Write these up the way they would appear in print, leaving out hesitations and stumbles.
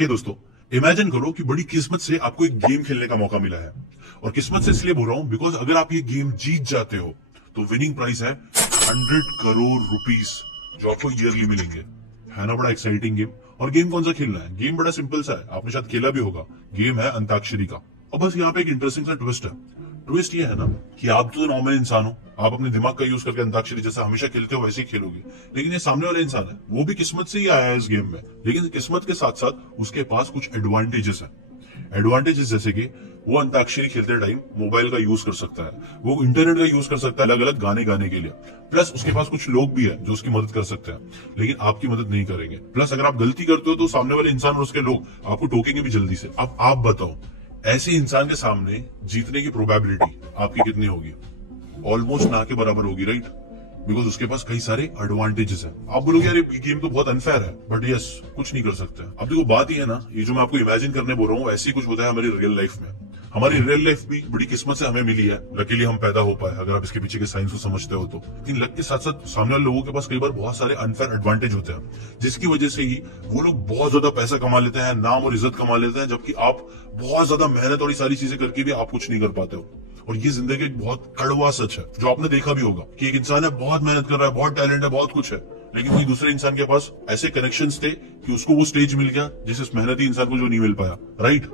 हे दोस्तों, इमेजिन करो कि बड़ी किस्मत से आपको एक गेम खेलने का मौका मिला है। और किस्मत से इसलिए बोल रहा हूं बिकॉज अगर आप ये गेम जीत जाते हो तो विनिंग प्राइस है 100 करोड़ रुपीस जो आपको ईयरली मिलेंगे। है ना बड़ा एक्साइटिंग गेम। और गेम कौन सा खेलना है? गेम बड़ा सिंपल सा है, आपने शायद खेला भी होगा। गेम है अंताक्षरी का। और बस यहाँ पे एक इंटरेस्टिंग सा ट्विस्ट है। ट्विस्ट ये है ना कि आप तो नॉर्मल इंसान हो, आप अपने दिमाग का यूज करके अंताक्षरी जैसा हमेशा खेलते हो वैसे ही खेलोगे। लेकिन ये सामने वाला इंसान है, वो भी किस्मत से ही आया है इस गेम में। लेकिन किस्मत के साथ साथ उसके पास कुछ एडवांटेजेस है। एडवांटेजेस जैसे कि वो अंताक्षरी खेलते टाइम मोबाइल का यूज कर सकता है, वो इंटरनेट का यूज कर सकता है अलग अलग गाने गाने के लिए। प्लस उसके पास कुछ लोग भी है जो उसकी मदद कर सकते हैं, लेकिन आपकी मदद नहीं करेंगे। प्लस अगर आप गलती करते हो तो सामने वाले इंसान और उसके लोग आपको टोकेंगे भी जल्दी से। अब आप बताओ, ऐसे इंसान के सामने जीतने की प्रोबेबिलिटी आपकी कितनी होगी? ऑलमोस्ट ना के बराबर होगी, राइट? बिकॉज उसके पास कई सारे एडवांटेजेस हैं। आप बोलोगे यार ये गेम तो बहुत अनफेयर है, बट यस, कुछ नहीं कर सकते। अब देखो बात ये है ना, ये जो मैं आपको इमेजिन करने बोल रहा हूँ ऐसे ही कुछ होता है हमारी रियल लाइफ में। हमारी रियल लाइफ भी बड़ी किस्मत से हमें मिली है, लकीली हम पैदा हो पाए, अगर आप इसके पीछे के साइंस को समझते हो तो। लेकिन लक के साथ साथ सामने वाले लोगों के पास कई बार बहुत सारे अनफेयर एडवांटेज होते हैं, जिसकी वजह से ही वो लोग बहुत ज्यादा पैसा कमा लेते हैं, नाम और इज्जत कमा लेते हैं, जबकि आप बहुत ज्यादा मेहनत और ये सारी चीजें करके भी आप कुछ नहीं कर पाते हो। और ये जिंदगी एक बहुत कड़वा सच है जो आपने देखा भी होगा कि एक इंसान है, बहुत मेहनत कर रहा है, बहुत टैलेंट है, बहुत कुछ है, लेकिन कोई दूसरे इंसान के पास ऐसे कनेक्शंस थे कि उसको वो स्टेज मिल गया जिस इस मेहनती इंसान को जो नहीं मिल पाया, राइट?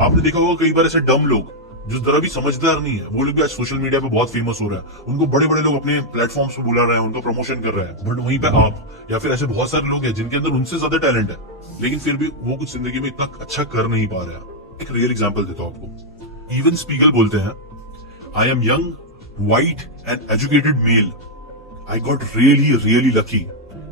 आपने देखा होगा कई बार ऐसे डम लोग जो जरा भी समझदार नहीं है, वो लोग भी आज सोशल मीडिया पे बहुत फेमस हो रहा है, उनको बड़े बड़े लोग अपने प्लेटफॉर्म्स पे बुला रहे हैं, उनको प्रमोशन कर रहे हैं। बट वहीं पे आप या फिर ऐसे बहुत सारे लोग हैं जिनके अंदर उनसे ज्यादा टैलेंट है, लेकिन फिर भी वो कुछ जिंदगी में इतना अच्छा कर नहीं पा रहे हैं। एक रियल एग्जांपल देता हूं आपको। इवन स्पीगल बोलते हैं, I am young, white and educated male. I got really lucky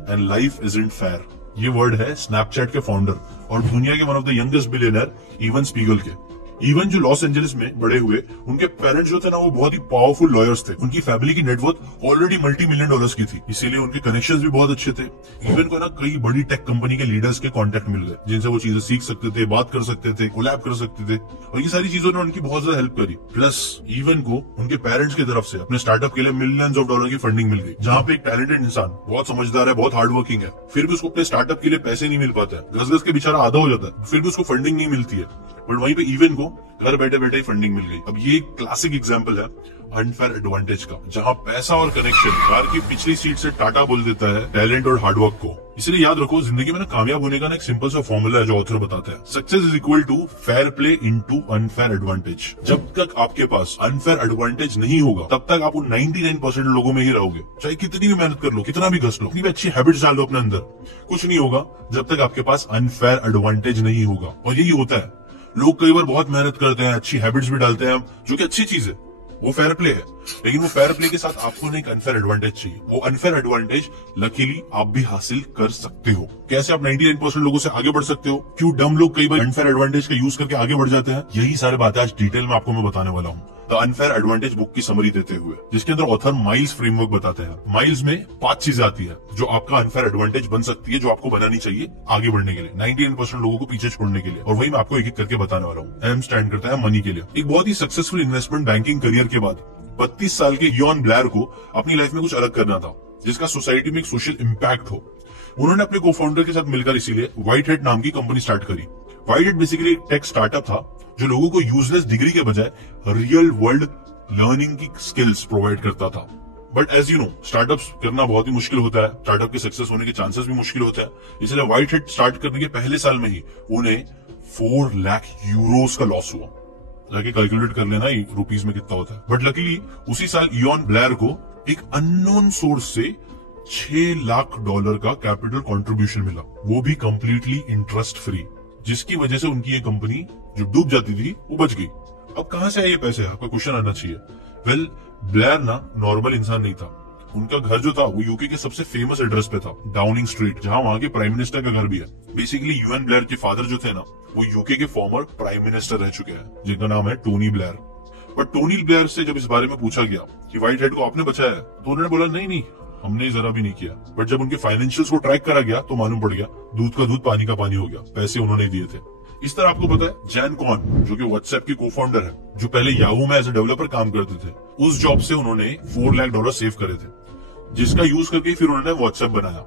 and life isn't fair. ये वर्ड है स्नैपचैट के फाउंडर और दुनिया के one of the youngest billionaire Evan Spiegel के। इवन जो लॉस एंजलिस में बड़े हुए, उनके पेरेंट्स जो थे ना वो बहुत ही पावरफुल लॉयर्स थे। उनकी फैमिली की नेटवर्थ ऑलरेडी $multi-million की थी, इसीलिए उनके कनेक्शंस भी बहुत अच्छे थे। इवन को ना कई बड़ी टेक कंपनी के लीडर्स के कांटेक्ट मिल गए, जिनसे वो चीजें सीख सकते थे, बात कर सकते थे, कोलैब कर सकते थे, और ये सारी चीजों ने उनकी बहुत ज्यादा हेल्प करी। प्लस इवन को उनके पेरेंट्स की तरफ से अपने स्टार्टअप के लिए $millions की फंडिंग मिल गई, जहाँ पे एक टैलेंटेड इंसान बहुत समझदार है, बहुत हार्डवर्किंग है, फिर भी उसको अपने स्टार्टअप के लिए पैसे नहीं मिल पाते हैं, घस घस के बेचारा आधा हो जाता है, फिर भी उसको फंडिंग नहीं मिलती है। बट वहीं पे इवन को घर बैठे बैठे ही फंडिंग मिल गई। अब ये एक क्लासिक एग्जांपल है अनफेयर एडवांटेज का, जहां पैसा और कनेक्शन कार की पिछली सीट से टाटा बोल देता है टैलेंट और हार्डवर्क को। इसलिए याद रखो, जिंदगी में ना कामयाब होने का ना एक सिंपल सा फॉर्मूला है जो ऑथर बताते हैं, success is equal to fair play into unfair advantage. जब तक आपके पास अनफेयर एडवांटेज नहीं होगा तब तक आप 99% लोगों में ही रहोगे, चाहे कितनी भी मेहनत कर लो, कितना भी घस लो, कितनी भी अच्छी हैबिट्स डाल लो अपने अंदर, कुछ नहीं होगा जब तक आपके पास अनफेयर एडवांटेज नहीं होगा। और यही होता है, लोग कई बार बहुत मेहनत करते हैं, अच्छी हैबिट्स भी डालते हैं, जो कि अच्छी चीज है, वो फेयर प्ले है, लेकिन वो फेयर प्ले के साथ आपको ना एक अनफेयर एडवांटेज चाहिए। वो अनफेयर एडवांटेज लकीली आप भी हासिल कर सकते हो। कैसे आप 99% लोगों से आगे बढ़ सकते हो, क्यों डम लोग कई बार अनफेयर एडवांटेज का यूज करके आगे बढ़ जाते हैं, यही सारी बातें आज डिटेल में आपको मैं बताने वाला हूँ। द अनफेयर एडवांटेज बुक की समरी देते हुए, जिसके अंदर ऑथर माइल्स फ्रेमवर्क बताते हैं। माइल्स में 5 चीजें आती है जो आपका अनफेयर एडवांटेज बन सकती है, जो आपको बनानी चाहिए आगे बढ़ने के लिए, 99% लोगों को पीछे छोड़ने के लिए। और वही मैं आपको एक एक करके बताने वाला हूँ। एम स्टैंड करता है मनी के लिए। एक बहुत ही सक्सेसफुल इन्वेस्टमेंट बैंकिंग करियर के बाद 32 साल के इयॉन ब्लेयर को अपनी लाइफ में कुछ अलग करना था, जिसका सोसाइटी में एक सोशल इम्पैक्ट हो। उन्होंने अपने को फाउंडर के साथ मिलकर इसीलिए व्हाइट हेड नाम की कंपनी स्टार्ट करी। व्हाइट हेड बेसिकली एक टेक स्टार्टअप था जो लोगों को यूजलेस डिग्री के बजाय रियल वर्ल्ड लर्निंग की स्किल्स प्रोवाइड करता था। But as you know, startups करना बहुत ही मुश्किल होता है, स्टार्टअप के सक्सेस होने के चांसेस भी मुश्किल होते हैं। इसलिए व्हाइट हेड स्टार्ट करने के पहले साल में ही उन्हें 4 लाख यूरोस का लॉस हुआ। जाके कैलकुलेट कर लेना रुपीस में कितना होता है। बट लकीली उसी साल इयॉन ब्लेयर को एक अननोन सोर्स से $6 लाख का कैपिटल कंट्रीब्यूशन मिला, वो भी कंप्लीटली इंटरेस्ट फ्री, जिसकी वजह से उनकी ये कंपनी जो डूब जाती थी वो बच गई। अब कहां से आए ये पैसे, आपका क्वेश्चन आना चाहिए। वेल, ब्लेयर ना नॉर्मल इंसान नहीं था। उनका घर जो था वो यूके के सबसे फेमस एड्रेस पे था, डाउनिंग स्ट्रीट, जहां वहां के प्राइम मिनिस्टर का घर भी है। बेसिकली यूएन ब्लेयर के फादर जो थे ना, वो यूके के फॉर्मर प्राइम मिनिस्टर रह चुके हैं, जिनका नाम है Tony Blair. But Tony Blair से जब इस बारे में पूछा गया कि व्हाइट हेड को आपने बचाया है, तो उन्होंने बोला नहीं, हमने जरा भी नहीं किया। बट जब उनके फाइनेंशियल्स को ट्रैक करा गया तो मालूम पड़ गया दूध का दूध पानी का पानी हो गया, पैसे उन्होंने दिए थे। इस तरह आपको पता है, जैन कॉन जो कि व्हाट्सएप के को फाउंडर है, जो पहले याहू में एज ए डेवलपर काम करते थे, उस जॉब से उन्होंने $4 लाख सेव करे थे, जिसका यूज करके फिर उन्होंने व्हाट्सएप बनाया।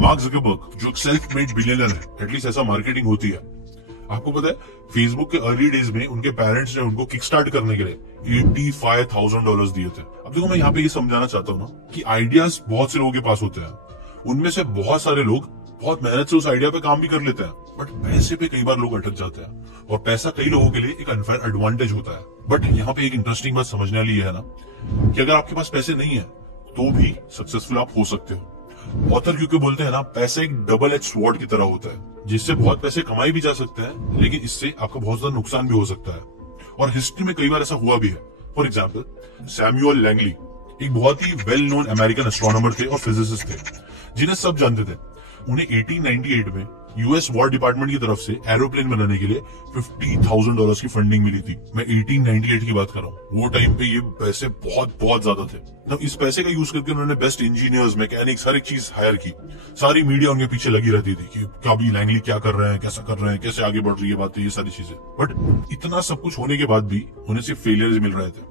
मार्क ज़करबर्ग जो सेल्फ मेड बिलियनर है, एटलीस्ट ऐसा मार्केटिंग होती है, आपको पता है फेसबुक के अर्ली डेज में उनके पेरेंट्स ने उनको किक स्टार्ट करने के लिए $85,000 दिए थे। अब देखो मैं यहाँ पे ये समझाना चाहता हूँ ना कि आइडियाज बहुत से लोगों के पास होते हैं, उनमें से बहुत सारे लोग बहुत मेहनत से उस आइडिया पे काम भी कर लेते हैं, बट पैसे पे कई बार लोग अटक जाते हैं और पैसा कई लोगों के लिए एक अनफेयर एडवांटेज होता है। बट यहाँ पे एक इंटरेस्टिंग बात समझने वाली है ना कि अगर आपके पास पैसे नहीं है तो भी सक्सेसफुल आप हो सकते हो। ऑथर क्योंकि बोलते हैं ना, पैसा एक डबल एज स्वॉर्ड की तरह होता है, जिससे बहुत पैसे कमाए भी जा सकते हैं, लेकिन इससे आपका बहुत ज्यादा नुकसान भी हो सकता है। और हिस्ट्री में कई बार ऐसा हुआ भी है। फॉर एग्जाम्पल सैमुअल लैंगली एक बहुत ही वेल नोन अमेरिकन एस्ट्रोनॉमर थे और फिजिसिस्ट थे, जिन्हें सब जानते थे। उन्हें 1898 में यूएस वॉर डिपार्टमेंट की तरफ से एरोप्लेन बनाने के लिए $50,000 की फंडिंग मिली थी। मैं 1898 की बात कर रहा हूँ। वो टाइम पे ये पैसे बहुत बहुत ज्यादा थे। तो इस पैसे का यूज करके उन्होंने बेस्ट इंजीनियर्स, मैकेनिक्स, हर एक चीज हायर की। सारी मीडिया उनके पीछे लगी रहती थी कि क्या भी लैंगली क्या कर रहे हैं, कैसा कर रहे हैं, कैसे आगे बढ़ रही है बातें, ये सारी चीजें। बट इतना सब कुछ होने के बाद भी उन्हें सिर्फ फेलियर मिल रहे थे।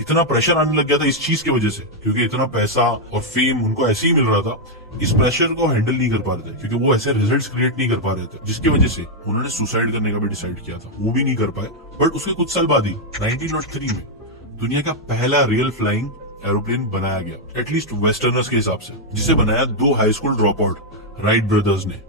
इतना प्रेशर आने लग गया था इस चीज की वजह से, क्योंकि इतना पैसा और फेम उनको ऐसे ही मिल रहा था। इस प्रेशर को हैंडल नहीं कर पा रहे थे, क्योंकि वो ऐसे रिजल्ट्स क्रिएट नहीं कर पा रहे थे, जिसकी वजह से उन्होंने सुसाइड करने का भी डिसाइड किया था। वो भी नहीं कर पाए। बट उसके कुछ साल बाद ही 1903 में दुनिया का पहला रियल फ्लाइंग एरोप्लेन बनाया गया, एटलीस्ट वेस्टर्नर्स के हिसाब से, जिसे बनाया 2 high school drop out Wright brothers ने,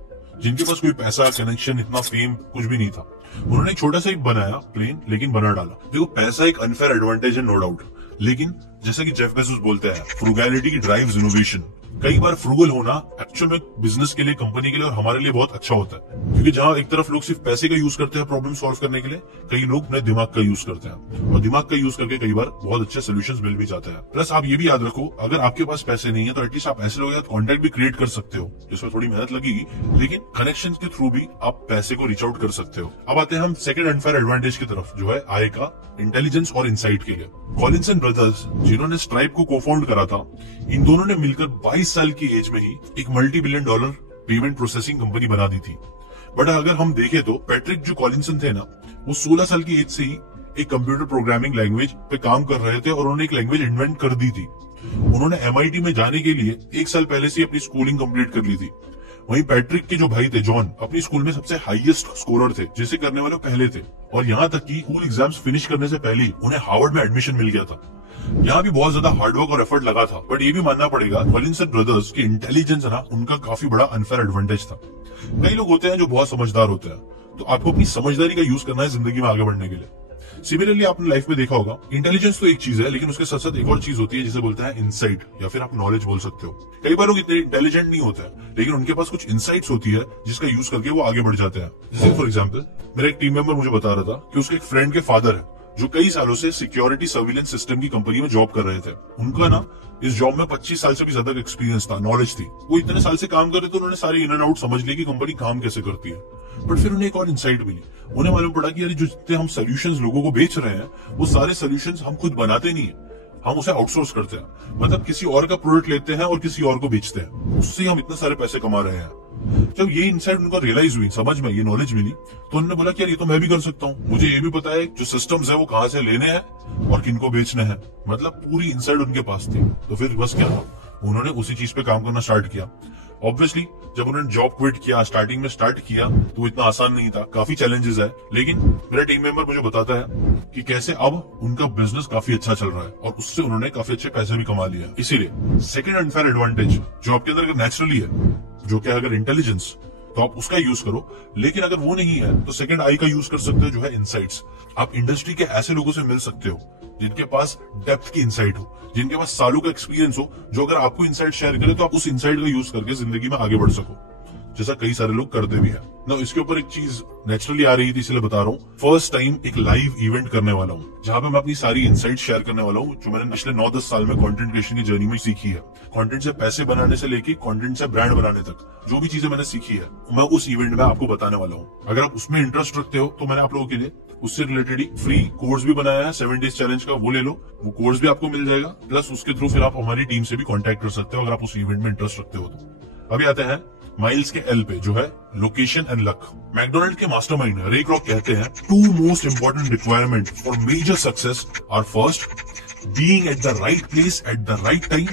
जिनके पास कोई पैसा, कनेक्शन, इतना फेम कुछ भी नहीं था। उन्होंने एक छोटा सा एक बनाया प्लेन, लेकिन बना डाला। देखो पैसा एक अनफेयर एडवांटेज है, नो डाउट, लेकिन जैसा कि जेफ बेजोस बोलते हैं, फ्रुगैलिटी ड्राइव्स इनोवेशन। कई बार फ्रुगल होना एक्चुअल में बिजनेस के लिए, कंपनी के लिए और हमारे लिए बहुत अच्छा होता है, क्योंकि जहां एक तरफ लोग सिर्फ पैसे का यूज करते हैं प्रॉब्लम सॉल्व करने के लिए, कई लोग अपने दिमाग का यूज करते हैं, और दिमाग का यूज करके कई बार बहुत अच्छे सोल्यूशंस मिल भी जाते हैं। प्लस आप ये भी याद रखो, अगर आपके पास पैसे नहीं है तो एटलीस्ट आप ऐसे लोगों के साथ कॉन्टेक्ट भी क्रिएट कर सकते हो, जिसमें थोड़ी मेहनत लगेगी, लेकिन कनेक्शन के थ्रू भी आप पैसे को रीच आउट कर सकते हो। अब आते हैं हम सेकंड अनफेयर एडवांटेज की तरफ, जो है आय का, इंटेलिजेंस और इंसाइट के लिए। कॉलिंसन ब्रदर्स, जिन्होंने स्ट्राइप को कोफाउंड करा था, इन दोनों ने मिलकर 22 साल की एज में ही एक $multi-billion पेमेंट प्रोसेसिंग कंपनी बना दी थी। बट अगर हम देखें तो पैट्रिक जो कॉलिंसन थे ना, वो 16 साल की एज से ही एक कंप्यूटर प्रोग्रामिंग लैंग्वेज पे काम कर रहे थे और उन्होंने एक लैंग्वेज इन्वेंट कर दी थी। उन्होंने MIT में जाने के लिए 1 साल पहले से अपनी स्कूलिंग कंप्लीट कर ली थी। वहीं पैट्रिक के जो भाई थे जॉन, अपनी स्कूल में सबसे हाईएस्ट स्कोरर थे, जिसे करने वाले पहले थे, और यहाँ तक कि स्कूल एग्जाम्स फिनिश करने से पहले ही उन्हें हार्वर्ड में एडमिशन मिल गया था। यहाँ भी बहुत ज्यादा हार्डवर्क और एफर्ट लगा था, बट ये भी मानना पड़ेगा कॉलिंसन ब्रदर्स की इंटेलिजेंस ना, उनका काफी बड़ा अनफेयर एडवांटेज था। कई लोग होते हैं जो बहुत समझदार होते हैं, तो आपको अपनी समझदारी का यूज करना है जिंदगी में आगे बढ़ने के लिए। सिमिलरली आपने लाइफ में देखा होगा, इंटेलिजेंस तो एक चीज है, लेकिन उसके साथ साथ एक और चीज होती है जिसे बोलते हैं इनसाइट, या फिर आप नॉलेज बोल सकते हो। कई बार लोग इतने इंटेलिजेंट नहीं होते हैं, लेकिन उनके पास कुछ इनसाइट्स होती है जिसका यूज करके वो आगे बढ़ जाते हैं। जैसे फॉर एग्जाम्पल, मेरा एक टीम मेंबर मुझे बता रहा था कि उसके एक फ्रेंड के फादर है जो कई सालों से सिक्योरिटी सर्विलेंस सिस्टम की कंपनी में जॉब कर रहे थे। उनका ना इस जॉब में 25 साल से भी ज्यादा एक्सपीरियंस था, नॉलेज थी। वो इतने साल से काम कर रहे थे, उन्होंने सारे इन एंड आउट समझ लिया कि कंपनी काम कैसे करती है। बट फिर उन्हें एक और इंसाइट मिली। उन्हें मालूम पड़ा कि यार जो जितने हम सोल्यूशंस लोगों को बेच रहे हैं, वो सारे सोल्यूशंस हम खुद बनाते नहीं है, हम उसे आउटसोर्स करते हैं। मतलब किसी और का प्रोडक्ट लेते हैं और किसी और को बेचते हैं, उससे हम इतने सारे पैसे कमा रहे हैं। जब ये इनसाइट उनको रियलाइज हुई, समझ में ये नॉलेज मिली, तो उन्होंने बोला कि यार ये तो मैं भी कर सकता हूँ। मुझे ये भी पता है जो सिस्टम्स है वो कहाँ से लेने हैं और किनको बेचने हैं। मतलब पूरी इनसाइट उनके पास थी। तो फिर बस क्या था, उन्होंने उसी चीज पे काम करना स्टार्ट किया। ऑब्वियसली जब उन्होंने जॉब क्विट किया, स्टार्टिंग में स्टार्ट किया, तो वो इतना आसान नहीं था, काफी चैलेंजेस है। लेकिन मेरा टीम मेंबर मुझे बताता है कि कैसे अब उनका बिजनेस काफी अच्छा चल रहा है और उससे उन्होंने काफी अच्छे पैसे भी कमा लिया। इसीलिए सेकंड अनफेयर एडवांटेज जो आपके अंदर अगर नेचुरली है, जो कि अगर इंटेलिजेंस, तो आप उसका यूज करो। लेकिन अगर वो नहीं है तो सेकंड आई का यूज कर सकते हो, जो है इनसाइट्स। आप इंडस्ट्री के ऐसे लोगों से मिल सकते हो जिनके पास डेप्थ की इंसाइट हो, जिनके पास सालों का एक्सपीरियंस हो, जो अगर आपको इंसाइट शेयर करे तो आप उस इंसाइट का यूज करके जिंदगी में आगे बढ़ सको, जैसा कई सारे लोग करते भी हैं ना। इसके ऊपर एक चीज नेचुरली आ रही थी, इसलिए बता रहा हूँ। फर्स्ट टाइम एक लाइव इवेंट करने वाला हूँ, जहां पे मैं अपनी सारी इंसाइट शेयर करने वाला हूँ, जो मैंने पिछले 9-10 साल में कंटेंट क्रिएशन की जर्नी में सीखी है। कंटेंट से पैसे बनाने से लेके कंटेंट से ब्रांड बनाने तक जो भी चीजें मैंने सीखी है, मैं उस इवेंट में आपको बताने वाला हूँ। अगर आप उसमें इंटरेस्ट रखते हो तो मैंने आप लोगों के लिए उससे रिलेटेड ही फ्री कोर्स भी बनाया है, 7 डेज चैलेंज का, वो ले लो, वो कोर्स भी आपको मिल जाएगा। प्लस उसके थ्रू फिर आप हमारी टीम से भी कॉन्टेक्ट कर सकते हो अगर आप उस इवेंट में इंटरेस्ट रखते हो तो। अभी आते हैं माइल्स के एल पे, जो है लोकेशन एंड लक। मैकडोनल्ड के मास्टरमाइंड रे क्रॉक कहते हैं, 2 most important requirement for major success are first being at the right place at the right time,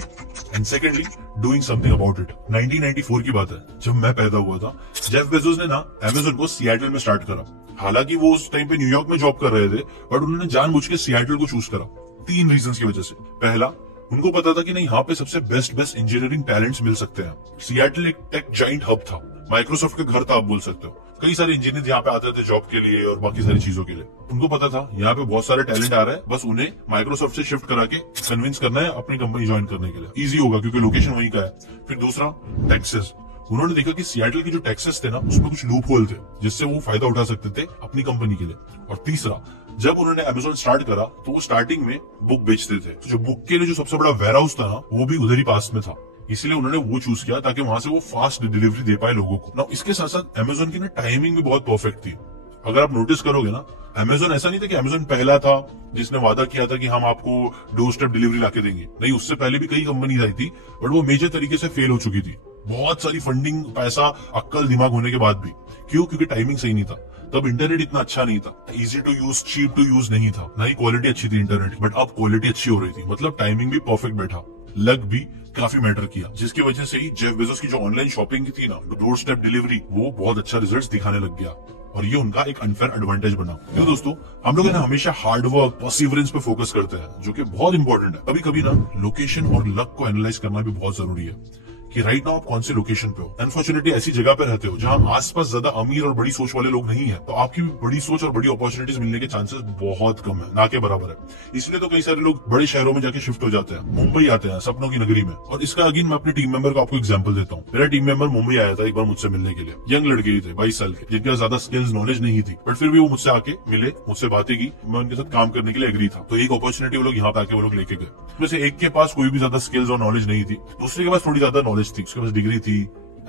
and secondly doing something about it. 1994 की बात है, जब मैं पैदा हुआ था। जेफ बेजोस ने ना अमेज़न को सिएटल में स्टार्ट करा। हालांकि वो उस टाइम पे न्यूयॉर्क में जॉब कर रहे थे, बट उन्होंने जानबूझ के सिएटल को चूज करा 3 रीजंस की वजह से। पहला, उनको पता था कि नहीं, यहाँ पे सबसे बेस्ट इंजीनियरिंग टैलेंट्स मिल सकते हैं। सिएटल एक टेक जाइंट हब था, माइक्रोसॉफ्ट का घर था आप बोल सकते हो। कई सारे इंजीनियर यहाँ पे आते थे जॉब के लिए और बाकी सारी चीजों के लिए। उनको पता था यहाँ पे बहुत सारे टैलेंट आ रहा है, बस उन्हें माइक्रोसॉफ्ट से शिफ्ट करा के कन्विंस करना है अपनी कंपनी ज्वाइन करने के लिए। इजी होगा क्योंकि लोकेशन वहीं का है। फिर दूसरा, टैक्सेस। उन्होंने देखा कि सिएटल के जो टैक्सेस थे ना, उसमें कुछ लूप होल थे जिससे वो फायदा उठा सकते थे अपनी कंपनी के लिए। और तीसरा, जब उन्होंने अमेज़न स्टार्ट करा तो वो स्टार्टिंग में बुक बेचते थे, तो जो बुक के लिए जो सबसे बड़ा वेयर हाउस था ना, वो भी उधर ही पास में था। इसलिए उन्होंने वो चूज किया ताकि वहां से वो फास्ट डिलीवरी दे पाए लोगों को ना। इसके साथ साथ अमेज़न की ना टाइमिंग भी बहुत परफेक्ट थी। अगर आप नोटिस करोगे ना, अमेज़न ऐसा नहीं था कि अमेज़न पहला था जिसने वादा किया था कि हम आपको डोर स्टेप डिलीवरी लाके देंगे। नहीं, उससे पहले भी कई कंपनी आई थी, बट वो मेजर तरीके से फेल हो चुकी थी। बहुत सारी फंडिंग, पैसा, अक्कल, दिमाग होने के बाद भी। क्यों? क्योंकि टाइमिंग सही नहीं था। तब इंटरनेट इतना अच्छा नहीं था, easy to use, cheap to use नहीं था, ना ही क्वालिटी अच्छी थी इंटरनेट। बट अब क्वालिटी अच्छी हो रही थी, मतलब टाइमिंग भी परफेक्ट बैठा, लक भी काफी मैटर किया, जिसकी वजह से ही जेफ बेजोस की जो ऑनलाइन शॉपिंग की थी ना, डोर स्टेप डिलीवरी, वो बहुत अच्छा रिजल्ट दिखाने लग गया। और ये उनका एक अनफेयर एडवांटेज बना। क्यों दोस्तों, हम लोग है ना हमेशा हार्ड वर्क, परसिवरेंस पे फोकस करते हैं, जो कि बहुत इंपॉर्टेंट है। कभी कभी ना लोकेशन और लक को एनालाइज करना भी बहुत जरूरी है कि राइट नाउ आप कौन से लोकेशन पे हो। अनफॉर्चुनेटली ऐसी जगह पे रहते हो जहां आसपास ज्यादा अमीर और बड़ी सोच वाले लोग नहीं है, तो आपकी बड़ी सोच और बड़ी अपॉर्चुनिटीज मिलने के चांसेस बहुत कम है, ना के बराबर है। इसलिए तो कई सारे लोग बड़े शहरों में जाके शिफ्ट हो जाते हैं, मुंबई आते हैं सपनों की नगरी में। और इसका अगेन मैं अपने टीम मेंबर का आपको एग्जांपल देता हूँ। मेरा टीम मेंबर मुंबई आया था एक बार मुझसे मिलने के लिए। यंग लड़के ही थे, 22 साल के, जिनके ज्यादा स्किल्स, नॉलेज नहीं थी, बट फिर भी वो मुझसे आके मिले, मुझसे बातें की, मैं उनके साथ काम करने के लिए एग्री था। तो एक अपॉर्चुनिटी वो लोग यहाँ पे आके वो लोग लेके गए। उसमें से एक के पास कोई भी ज्यादा स्किल्स और नॉलेज नहीं थी, दूसरे के पास थोड़ी ज्यादा नॉलेज थी, उसके पास डिग्री थी,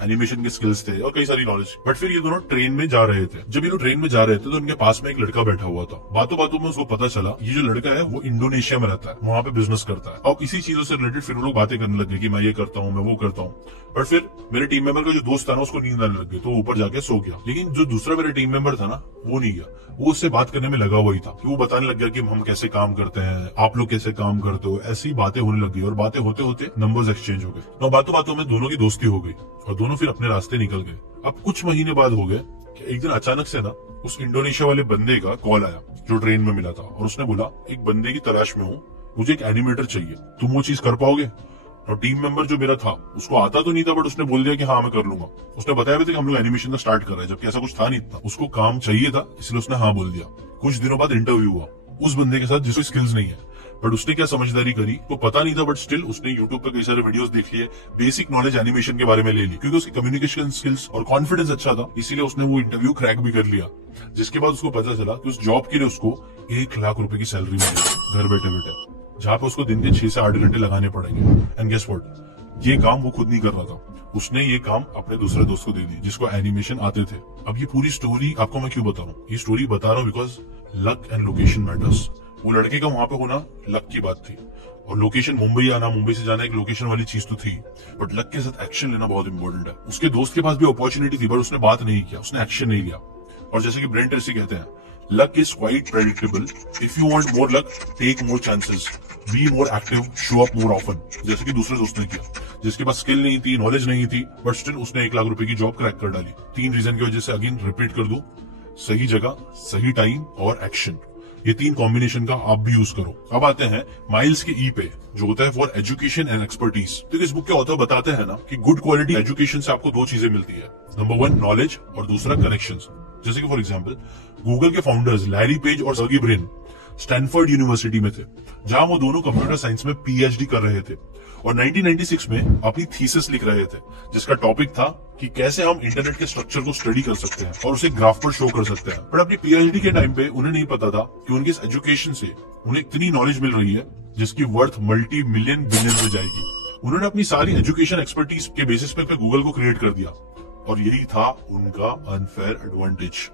एनिमेशन के स्किल्स थे और कई सारी नॉलेज। बट फिर ये दोनों ट्रेन में जा रहे थे। जब ये लोग ट्रेन में जा रहे थे तो उनके पास में एक लड़का बैठा हुआ था। बातों बातों में उसको पता चला ये जो लड़का है वो इंडोनेशिया में रहता है, वहां पे बिजनेस करता है। और इसी चीजों से रिलेटेड फिर वो लोग बातें करने लगे कि मैं ये करता हूँ, मैं वो करता हूँ। बट फिर मेरे टीम मेंबर का जो दोस्त था ना, उसको नींद आने लग गई, तो वो ऊपर जाके सो गया। लेकिन जो दूसरा मेरा टीम मेंबर था ना, वो नहीं गया, वो उससे बात करने में लगा हुआ ही था कि वो बताने लग गया कि हम कैसे काम करते हैं, आप लोग कैसे काम करते हो। ऐसी बातें होने लग गई और बातें होते होते नंबर्स एक्सचेंज हो गए। तो बातों बातों में दोनों की दोस्ती हो गई और दोनों फिर अपने रास्ते निकल गए। अब कुछ महीने बाद हो गए कि एक दिन अचानक से ना उस इंडोनेशिया वाले बंदे का कॉल आया जो ट्रेन में मिला था, और उसने बोला एक बंदे की तलाश में हूँ, मुझे एक एनिमेटर चाहिए, तुम वो चीज कर पाओगे? और टीम मेंबर जो मेरा था, उसको आता तो नहीं था, बट उसने बोल दिया कि हाँ मैं कर लूंगा। उसने बताया भी था कि हम लोग एनिमेशन का स्टार्ट कर रहे हैं, जबकि ऐसा कुछ था नहीं इतना। उसको काम चाहिए था, इसलिए उसने हाँ बोल दिया। कुछ दिनों बाद इंटरव्यू हुआ उस बंदे के साथ जिसको स्किल्स नहीं है, बट उसने क्या समझदारी करी वो पता नहीं था, बट स्टिल उसने यूट्यूब पे कई सारे वीडियोस देख लिए, बेसिक नॉलेज एनिमेशन के बारे में ले ली, क्योंकि उसकी कम्युनिकेशन स्किल्स और कॉन्फिडेंस अच्छा था, इसीलिए उसने वो इंटरव्यू क्रैक भी कर लिया। जिसके बाद उसको पता चला कि उस जॉब के लिए उसको 1 लाख रुपए की सैलरी मिलेगी घर बैठे बैठे, जहां पे उसको दिन के 6 से 8 घंटे लगाने पड़ेंगे। एंड गेस व्हाट, ये काम वो खुद नहीं कर रहा था, उसने ये काम अपने दूसरे दोस्त को दे दी जिसको एनिमेशन आते थे। अब ये पूरी स्टोरी आपको मैं क्यों बता रहा हूँ? ये स्टोरी बता रहा हूँ because luck and location matters. वो लड़के का वहां पे होना लक की बात थी, और लोकेशन मुंबई आना, मुंबई से जाना एक लोकेशन वाली चीज तो थी, बट लक के साथ एक्शन लेना बहुत इंपॉर्टेंट है। उसके दोस्त के पास भी अपॉर्चुनिटी थी, बट उसने बात नहीं किया, उसने एक्शन नहीं लिया। और जैसे कि ब्रेन ट्रेसी कहते हैं, luck is quite predictable. If you want more luck, take more chances. Be more active, show up more often. जैसे कि दूसरे दोस्त ने किया, जिसके पास स्किल नहीं थी, नॉलेज नहीं थी, बट स्टिल उसने 1 लाख रुपए की जॉब क्रैक कर डाली। 3 रीजन की वजह से, अगेन रिपीट कर दूं, सही जगह, सही टाइम और एक्शन। ये 3 कॉम्बिनेशन का आप भी यूज करो। अब आते हैं माइल्स के ई पे, जो होता है फॉर एजुकेशन एंड एक्सपर्टीज। तो इस बुक के ऑथर बताते हैं ना कि गुड क्वालिटी एजुकेशन से आपको 2 चीजें मिलती है। नंबर 1 नॉलेज और दूसरा कनेक्शंस। जैसे कि फॉर एग्जांपल गूगल के फाउंडर्स लैरी पेज और सर्गी ब्रिन स्टैनफोर्ड यूनिवर्सिटी में थे, जहां वो दोनों कंप्यूटर साइंस में पीएचडी कर रहे थे और 1996 में अपनी थीसिस लिख रहे थे, जिसका टॉपिक था कि कैसे हम इंटरनेट के स्ट्रक्चर को स्टडी कर सकते हैं और उसे ग्राफ पर शो कर सकते हैं। बट अपनी पीएचडी के टाइम पे उन्हें नहीं पता था कि उनकी इस एजुकेशन से उन्हें इतनी नॉलेज मिल रही है जिसकी वर्थ मल्टी मिलियन बिलियन में जाएगी। उन्होंने अपनी सारी एजुकेशन एक्सपर्टीज के बेसिस पे गूगल को क्रिएट कर दिया, और यही था उनका अनफेयर एडवांटेज।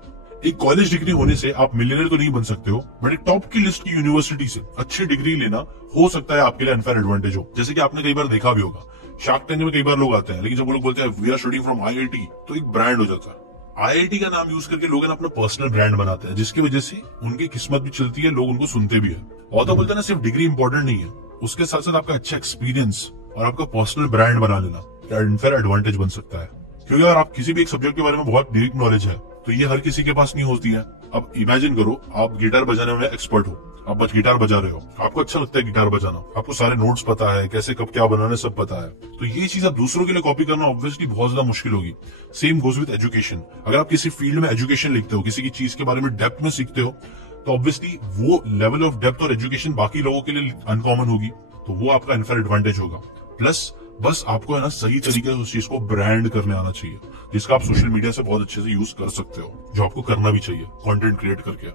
एक कॉलेज डिग्री होने से आप मिलियनर तो नहीं बन सकते हो, बट एक टॉप की लिस्ट की यूनिवर्सिटी से अच्छी डिग्री लेना हो सकता है आपके लिए अनफेयर एडवांटेज हो। जैसे कि आपने कई बार देखा भी होगा, शार्क टैंक में कई बार लोग आते हैं, लेकिन जब वो लोग बोलते हैं we are studying from IIT, तो एक ब्रांड हो जाता है। आईआईटी का नाम यूज करके लोग अपना पर्सनल ब्रांड बनाते हैं, जिसकी वजह से उनकी किस्मत भी चलती है, लोग उनको सुनते भी है। और तो बोलते हैं ना, सिर्फ डिग्री इंपॉर्टेंट नहीं है, उसके साथ साथ आपका अच्छा एक्सपीरियंस और आपका पर्सनल ब्रांड बना लेना अनफेयर एडवांटेज बन सकता है। क्योंकि अगर आप किसी भी एक सब्जेक्ट के बारे में बहुत डीप नॉलेज है तो ये हर किसी के पास नहीं होती है। अब इमेजिन करो आप गिटार बजाने में एक्सपर्ट हो, आप बस गिटार बजा रहे हो, आपको अच्छा लगता है गिटार बजाना, आपको सारे नोट्स पता है, कैसे कब क्या बनाना सब पता है, तो ये चीज आप दूसरों के लिए कॉपी करना ऑब्वियसली बहुत ज्यादा मुश्किल होगी। Same goes with education. अगर आप किसी फील्ड में एजुकेशन लिखते हो, किसी की चीज के बारे में डेप्थ में सीखते हो, तो ऑब्वियसली वो लेवल ऑफ डेप्थ और एजुकेशन बाकी लोगों के लिए अनकॉमन होगी, तो वो आपका अनफेयर एडवांटेज होगा। प्लस बस आपको है ना सही तरीके से उस चीज को ब्रांड करने आना चाहिए, जिसका आप सोशल मीडिया से बहुत अच्छे से यूज कर सकते हो, जो आपको करना भी चाहिए कंटेंट क्रिएट करके।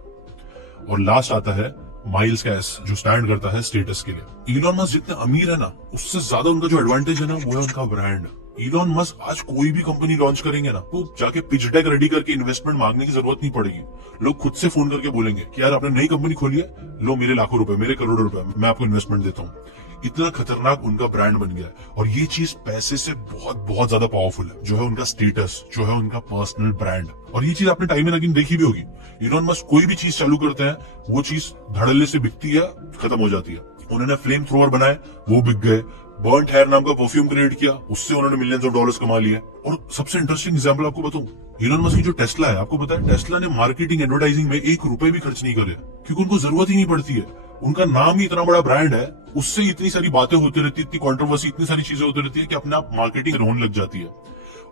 और लास्ट आता है माइल्स का एस, जो स्टैंड करता है स्टेटस के लिए। इलॉन मस्क जितने अमीर है ना, उससे ज्यादा उनका जो एडवांटेज है ना वो है उनका ब्रांड। इलॉन मस्क आज कोई भी कंपनी लॉन्च करेंगे ना, तो जाके पिच डेक रेडी करके इन्वेस्टमेंट मांगने की जरूरत नहीं पड़ेगी। लोग खुद से फोन करके बोलेंगे कि यार आपने नई कंपनी खोली है, लो मेरे लाखों रुपए, मेरे करोड़ों रुपए, मैं आपको इन्वेस्टमेंट देता हूँ। इतना खतरनाक उनका ब्रांड बन गया है। और ये चीज पैसे से बहुत बहुत ज्यादा पावरफुल है, जो है उनका स्टेटस, जो है उनका पर्सनल ब्रांड। और ये चीज आपने टाइम एंड अगेन देखी भी होगी। इलॉन मस्क कोई भी चीज चालू करते हैं, वो चीज धड़ल्ले से बिकती है, खत्म हो जाती है। उन्होंने फ्लेम थ्रोअर बनाए, वो बिक गए। बर्न्ट हेयर नाम का परफ्यूम क्रिएट किया, उससे उन्होंने मिलियंस ऑफ डॉलर्स कमा लिए। और सबसे इंटरेस्टिंग एग्जांपल आपको बताऊं, इलॉन मस्क की जो टेस्ला है, आपको पता है टेस्ला ने मार्केटिंग एडवर्टाइजिंग में 1 रुपए भी खर्च नहीं करे, क्योंकि उनको जरूरत ही नहीं पड़ती है। उनका नाम ही इतना बड़ा ब्रांड है, उससे इतनी सारी बातें होती रहती है, इतनी कंट्रोवर्सी, इतनी सारी चीजें होती रहती है कि अपने आप मार्केटिंग होने लग जाती है।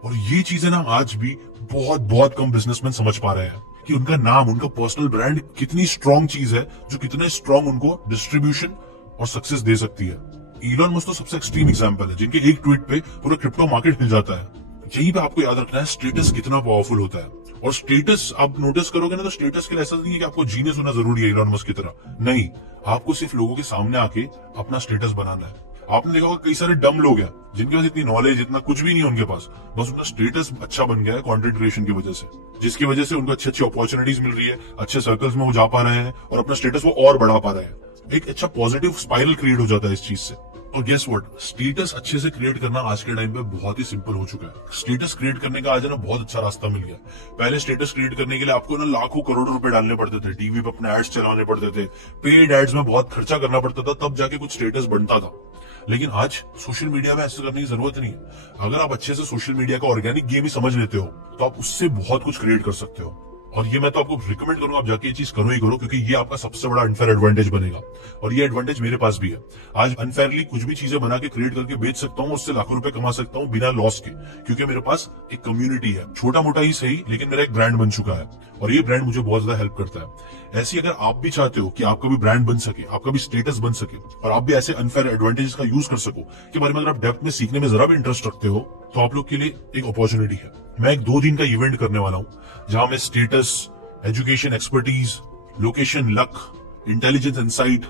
और ये चीजें ना आज भी बहुत बहुत कम बिजनेसमैन समझ पा रहे हैं कि उनका नाम, उनका पर्सनल ब्रांड कितनी स्ट्रॉन्ग चीज है, जो कितने स्ट्रॉन्ग उनको डिस्ट्रीब्यूशन और सक्सेस दे सकती है। इलॉन मस्क तो सबसे एक्सट्रीम एग्जांपल है, जिनके एक ट्वीट पे पूरा क्रिप्टो मार्केट हिल जाता है। यहीं पे आपको याद रखना है स्टेटस कितना पावरफुल होता है। और स्टेटस आप नोटिस करोगे ना, तो स्टेटस के लिए ऐसा नहीं है कि आपको जीनियस होना जरूरी है इलॉन मस्क की तरह, नहीं, आपको सिर्फ लोगों के सामने आके अपना स्टेटस बनाना है। आपने देखा होगा कई सारे डम लोग हैं जिनके पास इतनी नॉलेज, इतना कुछ भी नहीं है उनके पास, बस उनका स्टेटस अच्छा बन गया है कंटेंट क्रिएशन की वजह से, जिसकी वजह से उनको अच्छी अच्छी अपॉर्चुनिटीज मिल रही है, अच्छे सर्कल्स में वो जा पा रहे हैं और अपना स्टेटस वो और बढ़ा पा रहे हैं। एक अच्छा पॉजिटिव स्पाइरल क्रिएट हो जाता है इस चीज से। और गेस व्हाट, स्टेटस अच्छे से क्रिएट करना आज के टाइम पे बहुत ही सिंपल हो चुका है। स्टेटस क्रिएट करने का आज है ना बहुत अच्छा रास्ता मिल गया। पहले स्टेटस क्रिएट करने के लिए आपको ना लाखों करोड़ों रुपए डालने पड़ते थे, टीवी पे अपने एड्स चलाने पड़ते थे, पेड एड्स में बहुत खर्चा करना पड़ता था, तब जाके कुछ स्टेटस बनता था। लेकिन आज सोशल मीडिया में ऐसा करने की जरूरत नहीं है। अगर आप अच्छे से सोशल मीडिया का ऑर्गेनिक गेम ही समझ लेते हो, तो आप उससे बहुत कुछ क्रिएट कर सकते हो। और ये मैं तो आपको रिकमेंड करूंगा, आप जाके ये चीज करो ही करो, क्योंकि ये आपका सबसे बड़ा अनफेयर एडवांटेज बनेगा। और ये एडवांटेज मेरे पास भी है। आज अनफेयरली कुछ भी चीजें बना के क्रिएट करके बेच सकता हूँ, उससे लाखों रुपए कमा सकता हूँ बिना लॉस के, क्योंकि मेरे पास एक कम्युनिटी है, छोटा मोटा ही सही, लेकिन मेरा एक ब्रांड बन चुका है। और ये ब्रांड मुझे बहुत ज्यादा हेल्प करता है। ऐसी अगर आप भी चाहते हो कि आपका भी ब्रांड बन सके, आपका भी स्टेटस बन सके, और आप भी ऐसे अनफेयर एडवांटेजेस का यूज कर सको, के बारे में अगर आप डेप्थ में सीखने में जरा भी इंटरेस्ट रखते हो, तो आप लोग के लिए एक अपॉर्चुनिटी है। मैं एक 2 दिन का इवेंट करने वाला हूँ, जहां मैं status, education, expertise, location, luck, intelligence, insight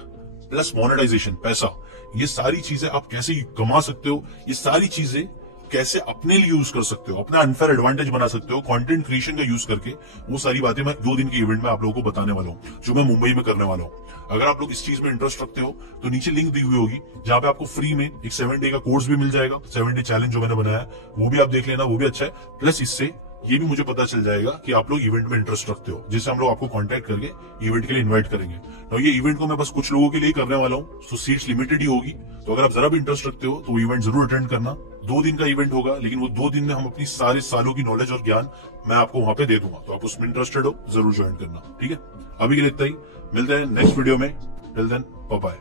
plus monetization, पैसा, ये सारी चीजें आप कैसे कमा सकते हो, ये सारी चीजें कैसे अपने लिए यूज कर सकते हो, अपना अनफेयर एडवांटेज बना सकते हो कंटेंट क्रिएशन का यूज करके, वो सारी बातें मैं 2 दिन के इवेंट में आप लोगों को बताने वाला हूँ, जो मैं मुंबई में करने वाला हूँ। अगर आप लोग इस चीज में इंटरेस्ट रखते हो, तो नीचे लिंक दी हुई होगी, जहां पे आपको फ्री में एक 7 डे का कोर्स भी मिल जाएगा। 7 डे चैलेंज जो मैंने बनाया है, वो भी आप देख लेना, वो भी अच्छा है। प्लस इससे ये भी मुझे पता चल जाएगा कि आप लोग इवेंट में इंटरेस्ट रखते हो, जिससे हम लोग आपको कांटेक्ट करके इवेंट के लिए इनवाइट करेंगे। तो ये इवेंट को मैं बस कुछ लोगों के लिए करने वाला हूँ, तो सीट्स लिमिटेड ही होगी। तो अगर आप जरा भी इंटरेस्ट रखते हो, तो इवेंट जरूर अटेंड करना। 2 दिन का इवेंट होगा, लेकिन वो 2 दिन में हम अपनी सारे सालों की नॉलेज और ज्ञान मैं आपको वहां पे दे दूंगा। तो आप उसमें इंटरेस्टेड हो, जरूर ज्वाइन करना, ठीक है। अभी के लिए इतना ही, मिलते हैं नेक्स्ट वीडियो में। Till then, bye bye.